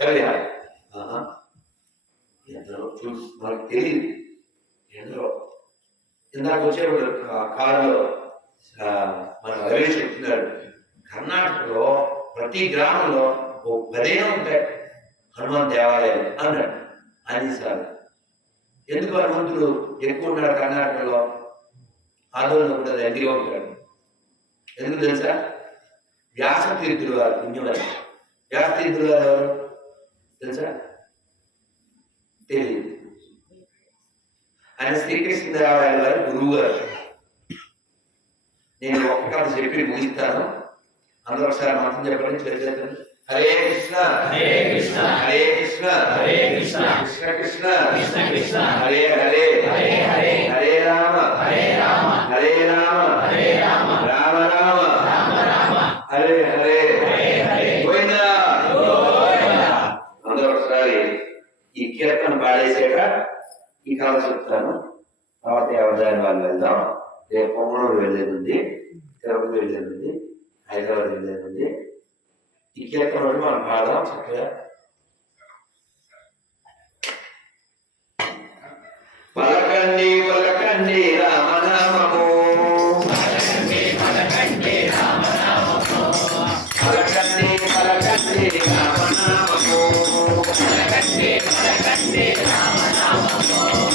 కవి ఎందరో చూసి మనకు తెలియదు ఎందరో ఇందాక వచ్చేవాడు కారులో మన రమేష్ చెప్తున్నాడు కర్ణాటకలో ప్రతి గ్రామంలో ఓ పదేనా ఉంటాయి. హనుమాన్ దేవాలయం అన్నాడు. అది సార్. ఎందుకు హనుమంతుడు ఎక్కువ ఉన్నాడు కర్ణాటకలో? ఆందోళన కూడా దగ్గరగా ఉంటాడు. ఎందుకు తెలుసా? వ్యాస తీర్థులు వారు పుణ్యమని వ్యాస తీర్థులు వారు ఎవరు? తెలుసా? తెలియదు ఆయన శ్రీకృష్ణదేవరాయల వారి గురువు గారు. నేను ఒక్క కథ చెప్పి ముగిస్తాను. అందరూ ఒకసారి మంత్రం చెప్పండి చేసేద్దాం హరే కృష్ణ. హరే కృష్ణ. హరే కృష్ణ. హరే కృష్ణ. కృష్ణ కృష్ణ. కృష్ణ కృష్ణ. హరే హరే. హరే హరే. హరే రామ. హరే రామ. హరే రామ. హరే రామ. రామ రామ. రామ రామ. హరే హరే గోవిందా గోవిందా. అందరూ ఒకసారి ఈ కీర్తన పాడేసాక ఈ కథ చెప్తాను తర్వాత ఎవరిదాని వాళ్ళు వెళ్దాం రేపు వెళ్ళేది ఉంది తిరుపతి వెళ్ళేది ఉంది హైదరాబాద్ వెళ్ళేది ఉంది ఈ మనం పాడదాం చక్కగా. పలకండి పలకండి రామనామము. పలకండి పలకండి రామనామము.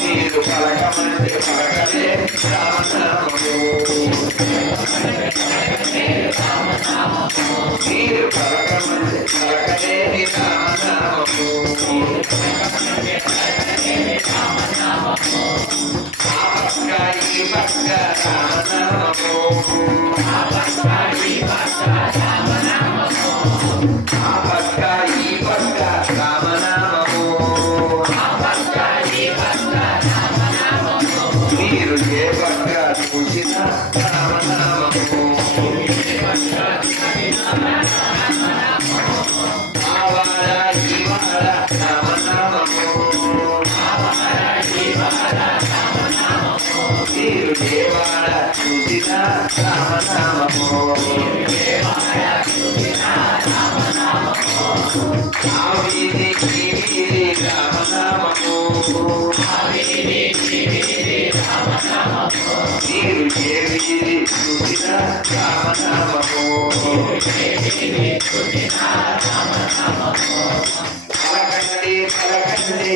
మీరు పలకమంటే పలకలే మీరు పలకమంటే పలకలే రామనామము ఆ పక్క ఈ పక్క రామనామము మీరు ఏ వాడ చూసిన రామనామము ఆ వీధి ఈ వీధి ఏ వీధి చూసిన పలకండి పలకండి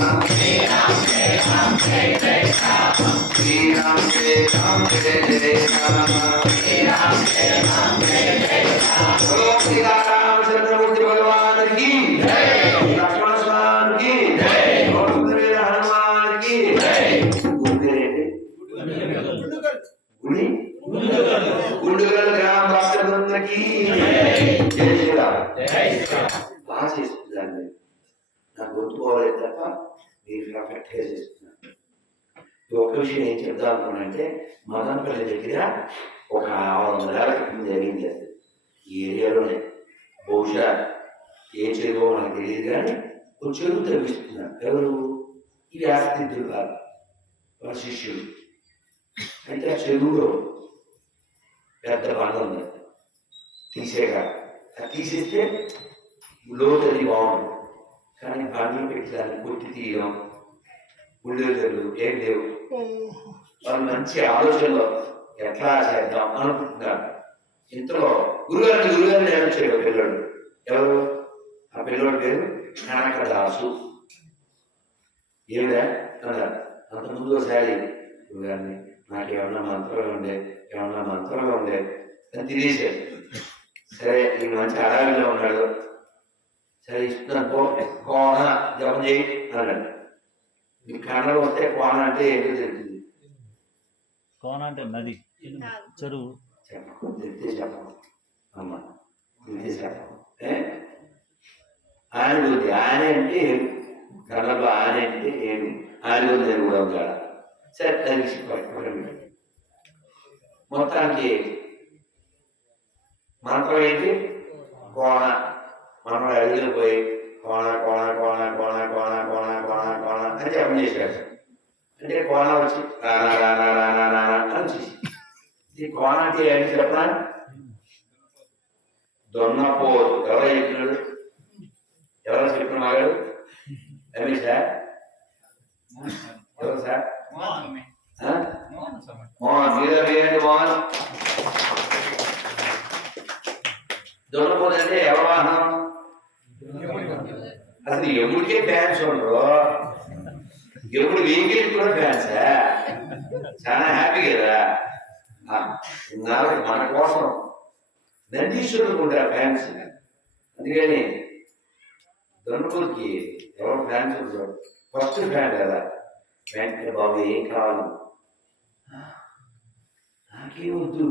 Ram, Jai Ram, Jai Ram, Jai Jai Ram. Shri Ram, Jai Ram, Jai Jai Ram. Shri Ram, Jai Ram, Jai Jai Ram. Om Sri Ram, Sri Ram, Sri Bhagwan Ki Jai. నాకు తప్ప మీరు పర్ఫెక్ట్గా చేస్తున్నారు. ఈ ఒక్క విషయం ఏం చెప్దాం అనుకున్నానంటే మదనపల్లి దగ్గర ఒక ఆరు వందల క్రితం జరిగింది అది. ఈ ఏరియాలోనే. బహుశా ఏ చెరువు మనకు తెలియదు కానీ ఒక చెరువు తవ్విస్తున్నారు ఎవరు? ఈ వ్యాసతిద్దులు కాదు వాళ్ళ శిష్యుడు అయితే ఆ చెరువులో పెద్ద బండ ఉంది. తీసేగా అది తీసేస్తే లోతది బాగుంటుంది. కానీ బండలు పెట్టి దాన్ని తీయడం బుల్డోజర్లు ఏం లేవు. వాళ్ళు మంచి ఆలోచనలో ఎట్లా చేద్దాం అనుకుంటున్నారు. ఇంతలో గురుగారిని గురుగారిని నేర్చాడు పిల్లడు. ఎవరు? ఆ పిల్లడు పేరు కనకదాసు. ఏమిరా? అన్నారు. అంతకుముందు ఒకసారి గురుగారిని నాకు ఏమన్నా మంత్రంగా ఉండే ఏమన్నా మంత్రంగా ఉండే అని తినేశాడు సరే ఈ మంచి అడవిలో ఉన్నాడు. సరే ఇస్తున్నాను పో కోణ జపం చేయి అన్నాడు ఈ కన్నడ వస్తే కోణ అంటే ఏంటో తెలుస్తుంది కోన అంటే నది చెరువు అమ్మ ఆయన ఉంది ఆయన అంటే కన్నడలో ఆయన అంటే ఏమి ఆయన అని కూడా ఉంటాడు సరే పట్టుకోండి మొత్తానికి మంత్రం ఏంటి కోణ మనం అడిగిన పోయి కోణ కోణ కోణ కోణ కోణ కోణ కోణ కోణ అని జపం చేశాడు అంటే కోణ వచ్చి రానా రానా రానా రానా అని వచ్చేసి ఈ కోణానికి ఏంటి చెప్పనా దొన్నపోదు ఎవరో చెప్పినాడు? ఎవరో చెప్పిన మాగాడు? రమేష్ సార్ ఎవరు సార్? మోహన్. మీద వేయండి మోహన్. దొన్నపోదు అంటే ఎవరు వాహనం? అసలు ఎవరికే ఫ్యాన్స్ ఉండరు. ఎవరు వెహికల్ కూడా ఫ్యాన్స్ చాలా హ్యాపీ కదా? ఆ, మన కోసం నందీశ్వరుడు ఉంటారు ఫ్యాన్స్ అందుకని దొండపూర్కి ఎవరు ఫ్యాన్స్ ఉంటారు ఫస్ట్ ఫ్యాన్ కదా. వెంటనే బాబు ఏం కావాలి? నాకే వద్దు.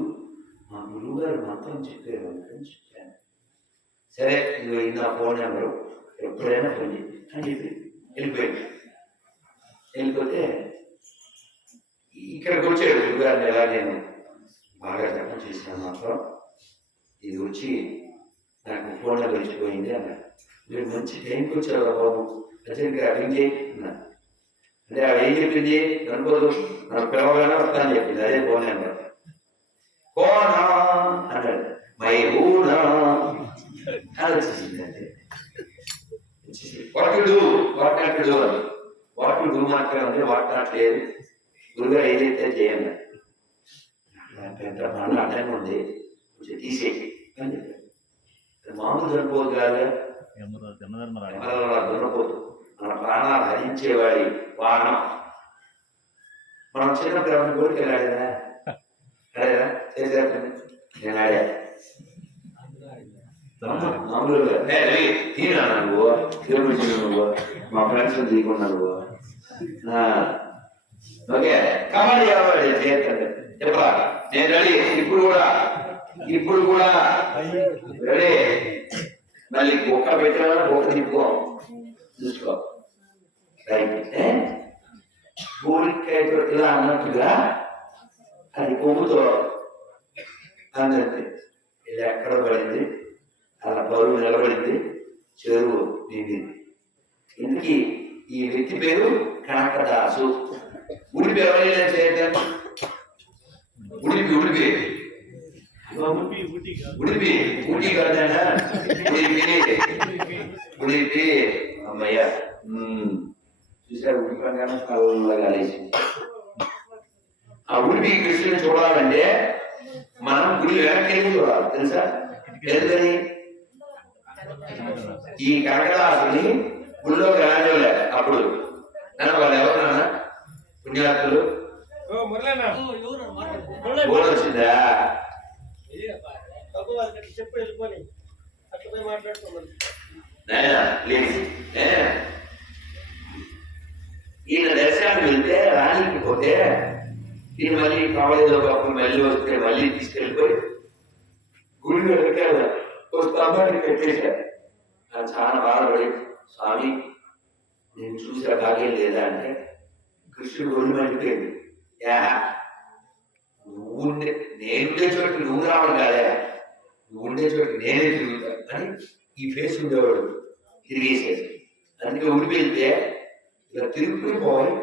మా గురువు గారు మంత్రం చెప్పారు అందుకని చెప్పాను సరే ఇదిగో నా ఫోన్ నెంబరు ఎప్పుడైనా ఫోన్ చేయి అని చెప్పి వెళ్ళిపోయాడు. వెళ్ళిపోతే ఇక్కడికి వచ్చాడు గురువు ఎలా నేను బాగా జపం చేసిన మాత్రం. ఇది వచ్చి నాకు ఫోన్లో గడిచిపోయింది అన్నాడు. మీరు మంచి టైంకి వచ్చారు బాబు? అర్జెంట్గా రింగ్ అన్నా. అంటే ఆవిడ ఏం చెప్పింది? అనుకోదు నాకు పిలవగానే వస్తానని చెప్పింది. అదే ఫోన్ నెంబర్ నేను మాట్లాడలేదు. గురుగారు ఏదైతే చేయండి. పెద్ద ప్రాణం అడ్డంగా ఉంది. కొంచెం తీసేయండి. అని చెప్పారు మామూలు సరిపోదు కాదుగా మన ప్రాణాలు హరించేవాడి వాహనం. మనం చిన్నప్పుడు ఎవరిని కోరికలు ఆడేదా చేశారు నేను ఆడా మామూలుగా. మా ఫ్రెండ్స్ తీకున్నా ఓకే కమాండ్ ఎవరు చేయకండి చెప్పరా నేను రెడీ. ఇప్పుడు కూడా ఇప్పుడు కూడా రెడీ. మళ్ళీ కుక్క పెట్టినా కుక్క తిప్పుకో. చూసుకో. రైట్. ఏ? ఇలా అన్నట్టుగా అది కొమ్ముతో అందరిది ఇది ఎక్కడ పడింది? అలా పరువు నిలబడింది. చెరువు నిండింది ఇందుకీ ఈ వ్యక్తి పేరు? కనకదాసు. ఉడిపి ఎవరైనా చేయటం ఉడిపి ఉడిపి. ఉడిపి ఊటీ కాదనా ఉడిపి ఉడిపి అమ్మయ్య. చూసారు ఉడిపి అనగానే లేచి ఆ ఉడిపి కృష్ణుని చూడాలంటే మనం గుడి వెనక్కి చూడాలి? తెలుసా? ఎందుకని? ఈ కనకదాసుని గుళ్ళోకి రానివ్వలే అప్పుడు. నన్ను వాళ్ళు ఎవరు నాన్న? పుణ్యాత్తులు వచ్చిందా చెప్పు వెళ్ళిపోయి అట్లా పోయి మాట్లాడుతున్నాను ప్లీజ్? ఈయన దర్శనానికి వెళ్తే రానికి పోతే ఈయన మళ్ళీ కావలేదో అప్పుడు మళ్ళీ వస్తే మళ్ళీ తీసుకెళ్ళిపోయి గుడి వెనకాల ఓ స్తంభాన్ని పెట్టేశారు ఆయన చాలా బాధపడి స్వామి నేను చూసా భాగ్యం లేదా అంటే కృష్ణుడు ఒళ్ళు మండిపోయింది యా నువ్వు ఉండే నేనుండే చోటు నువ్వు రావడం కాదా నువ్వు ఉండే చోటు నేనే తిరుగుతా అని ఈ ఫేస్ ఉండేవాడు తిరిగేసేది అందుకే ఉడిపి వెళ్తే ఇలా తిరుగుకుని పోవాలి.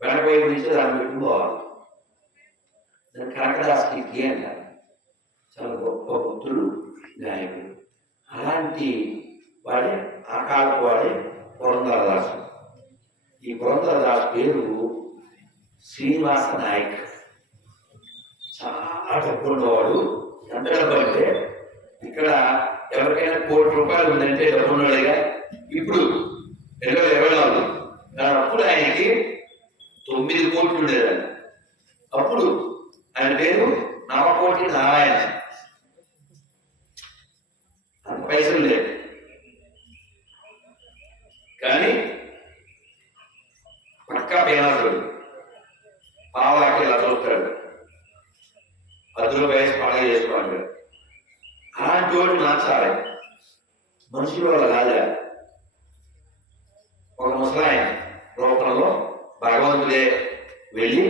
వెనకబోయి నుంచి దాన్ని పెట్టుకుని పోవాలి. దాన్ని కీర్తి అంటారు. చాలా గొప్ప భక్తుడు నాయకుడు అలాంటి వాడే ఆ కాలపు వాడే పురంధరదాసు ఈ పురంధరదాసు పేరు శ్రీనివాస నాయక్. చాలా డబ్బు ఉన్నవాడు. ఎంత డబ్బు అంటే ఇక్కడ ఎవరికైనా కోటి రూపాయలు ఉందంటే డబ్బు ఉన్నాడుగా ఇప్పుడు రెండు వేల ఇరవై నాలుగు అప్పుడు ఆయనకి తొమ్మిది కోట్లు ఉండేదండి అప్పుడు ఆయన పేరు నవకోటి నారాయణ అంత పైసలు లేదు కానీ పక్కా పేనాసుడు పావాకి ఇలా చూస్తాడు పది రూపాయలు పండుగ చేసుకోవాలి అలాంటి వాడు మార్చాలి మనుషుల వల్ల కాదా ఒక ముసలాయన రూపంలో భగవంతుడే వెళ్ళి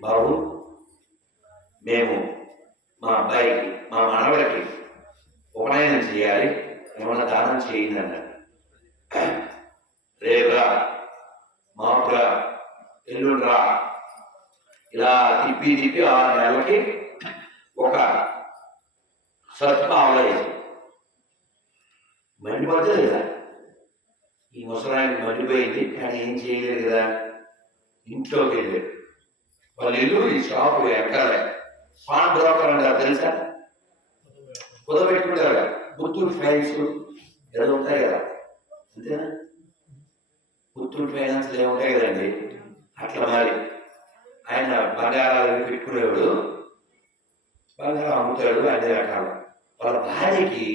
బాబు మేము మా అబ్బాయికి మా మనవడికి ఉపనయనం చేయాలి. ఏమైనా దానం చేయండి అన్నాడు. రేపురా మాపురా ఎల్లుండ్రా ఇలా తిప్పి తిప్పి ఆరు నెలలకి ఒక సత్పావలో వేసి మండిపోతే ఈ ముసలాయన మండిపోయింది కానీ ఏం చేయలేదు కదా. ఇంట్లోకి వెళ్ళాడు. వాళ్ళ ఇల్లు ఈ షాపు వెనకాలే పాన్ బ్రోకర్ అంటారు తెలుసా? కుదబెట్టుకుంటారు పుత్తూరు ఫైల్స్ ఏదో ఉంటాయి కదా. అంతేనా? పుత్తూరు ఫైనాన్స్ ఏమి ఉంటాయి కదండి. అట్లా మరి. ఆయన బంగారాలు పెట్టుకునేవాడు. బంగారం అమ్ముతాడు అన్ని రకాలు వాళ్ళ భార్యకి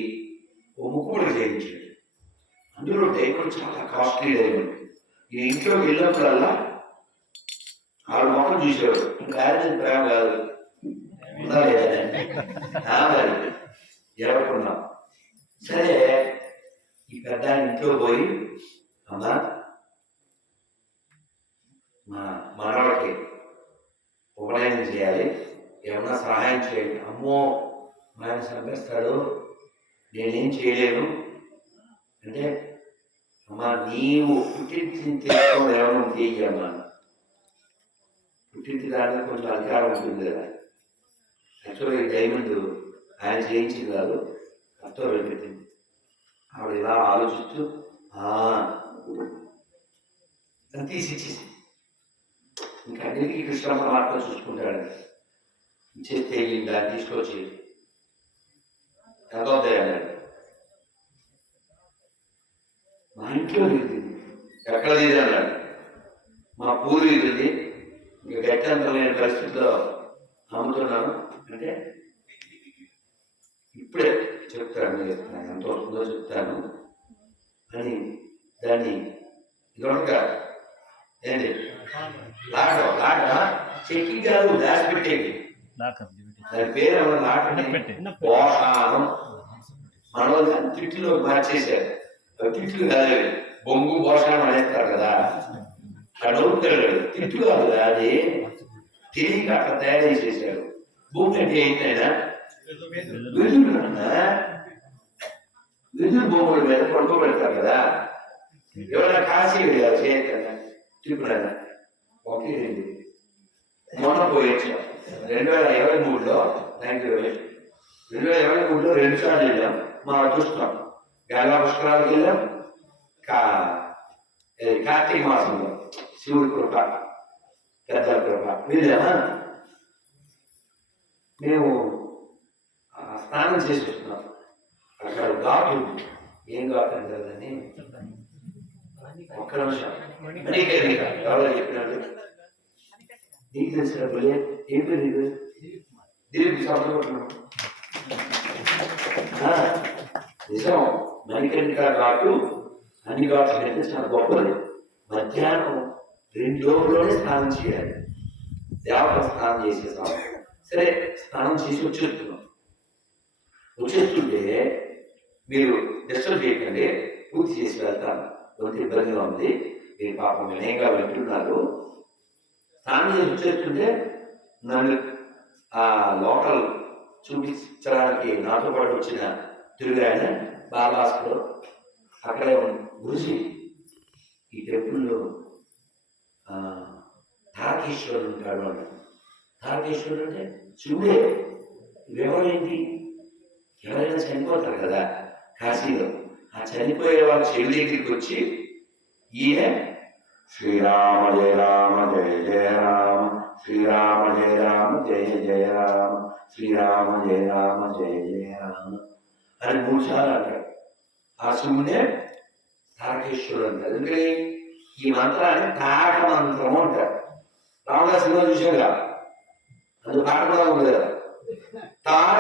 ఓ ముక్కుపుడు చేయించాడు అందులో డైమండ్ చాలా కాస్ట్లీ డైమండ్ ఈ ఇంట్లోకి వెళ్ళినప్పుడల్లా ఆవిడ మొక్కలు చూసేవాడు. ఇంకా ప్రేమ కాదు ఎవరుకున్నాం సరే ఈ పెద్ద ఇంట్లో పోయి అమ్మా మా మనవాడికి ఉపనయనం చేయాలి. ఏమన్నా సహాయం చేయండి. అమ్మో మా ఆయన చంపేస్తాడు. నేనేం చేయలేను. అంటే అమ్మా నీవు పుట్టింటిని తెలుసుకోవడం ఏమైనా తీయమ్మా పుట్టింటి దాంట్లో కొంచెం అధికారం ఉంటుంది కదా. యాక్చువల్గా డైమండ్ ఆయన చేయించింది కాదు అత్తో పెట్టింది ఆవిడ ఇలా ఆలోచిస్తూ "ఆ" తీసి ఇంకా అన్నిటికీ కృష్ణ పరమాత్మ చూసుకుంటాడు. చేస్తే దాన్ని తీసుకొచ్చి ఎంత మా ఇంట్లో ఇది. ఎక్కడ ఇది అన్నాడు. మా పూర్వీకులది. ఇంకా గట్టంత లేని పరిస్థితిలో అమ్ముతున్నాను అంటే ఇప్పుడే చెప్తాను చెప్తాను ఎంత వస్తుందో చెప్తాను. అని దాన్ని ఇదొక ఏంటి? లాడ లాట చెక్కి కాదు దాచి పెట్టేది పేరు ఏమన్నా లాట అంటే పెట్టి. పోషానం మన వాళ్ళు దాన్ని తిట్లు మార్చేశారు. తిట్లు కాదు. బొంగు పోషానం అనేస్తారు కదా. అక్కడ అవుతాడు తిట్లు కాదు అది. తెలియక అట్లా తయారు చేసేసారు భూమి అంటే ఏంటైనా? వెదురు వెదురు బొమ్మల మీద పడుకోబెడతారు కదా. ఎవరైనా కాశీ వెళ్ళారు తిప్పుడన్నా ఒకటి రెండు మొన్న పోయొచ్చు రెండు వేల ఇరవై మూడులో నైన్టీ ఇరవై రెండు వేల ఇరవై మూడులో రెండు సార్లు వెళ్ళాం మా అదృష్టం గంగా పుష్కరాలకు వెళ్ళాం కా కార్తీక మాసంలో శివుడి కృప పెద్దల కృప. వెళ్ళామా మేము స్నానం చేసి వస్తున్నాం. అక్కడ ఘాటు ఏం ఘాటు అంటారు దాన్ని? ఒక్క నిమిషం. అనేక ఎవరో చెప్పినట్టు? నీకు? తెలిసిన ఏం పేరు నీకు నిజం. మణికంఠ ఘాటు అన్ని ఘాట్లు అయితే చాలా గొప్పది. మధ్యాహ్నం రెండు రోజుల్లోనే స్నానం చేయాలి. దేవత స్నానం చేసేసాం సరే స్నానం చేసి వచ్చేస్తున్నాం. వచ్చేస్తుంటే మీరు డిస్టర్బ్ చేయకండి. పూర్తి చేసి వెళ్తాను. కొంత ఇబ్బందిగా ఉంది. మీరు పాపం వినయంగా వింటున్నారు. స్నానం చేసి వచ్చేస్తుంటే నన్ను ఆ లోకల్ చూపించడానికి నాతో పాటు వచ్చిన తిరుగు ఆయన బాలాస్కర్ అక్కడే ఉన్న గురుజీ. ఈ టెంపుల్లో తారకేశ్వరుడు ఉంటాడు అని తారకేశ్వరుడు అంటే శివుడే. వివరేంటి ఎవరైనా చనిపోతారు కదా కాశీలో. ఆ చనిపోయే వాళ్ళ చెవి దగ్గరికి వచ్చి ఈయన శ్రీరామ జయ రామ జయ జయ రామ శ్రీరామ జయ రామ జయ జయ రామ శ్రీరామ జయ రామ జయ జయ రామ. అని మూడు సార్లు అంటాడు ఆ శివునే తారకేశ్వరుడు అంటారు. ఎందుకని ఈ మంత్రాన్ని తారక మంత్రము అంటారు. రామదాస్ సినిమా చూసాం కదా? అందులో పాట కూడా ఉంది కదా? తారక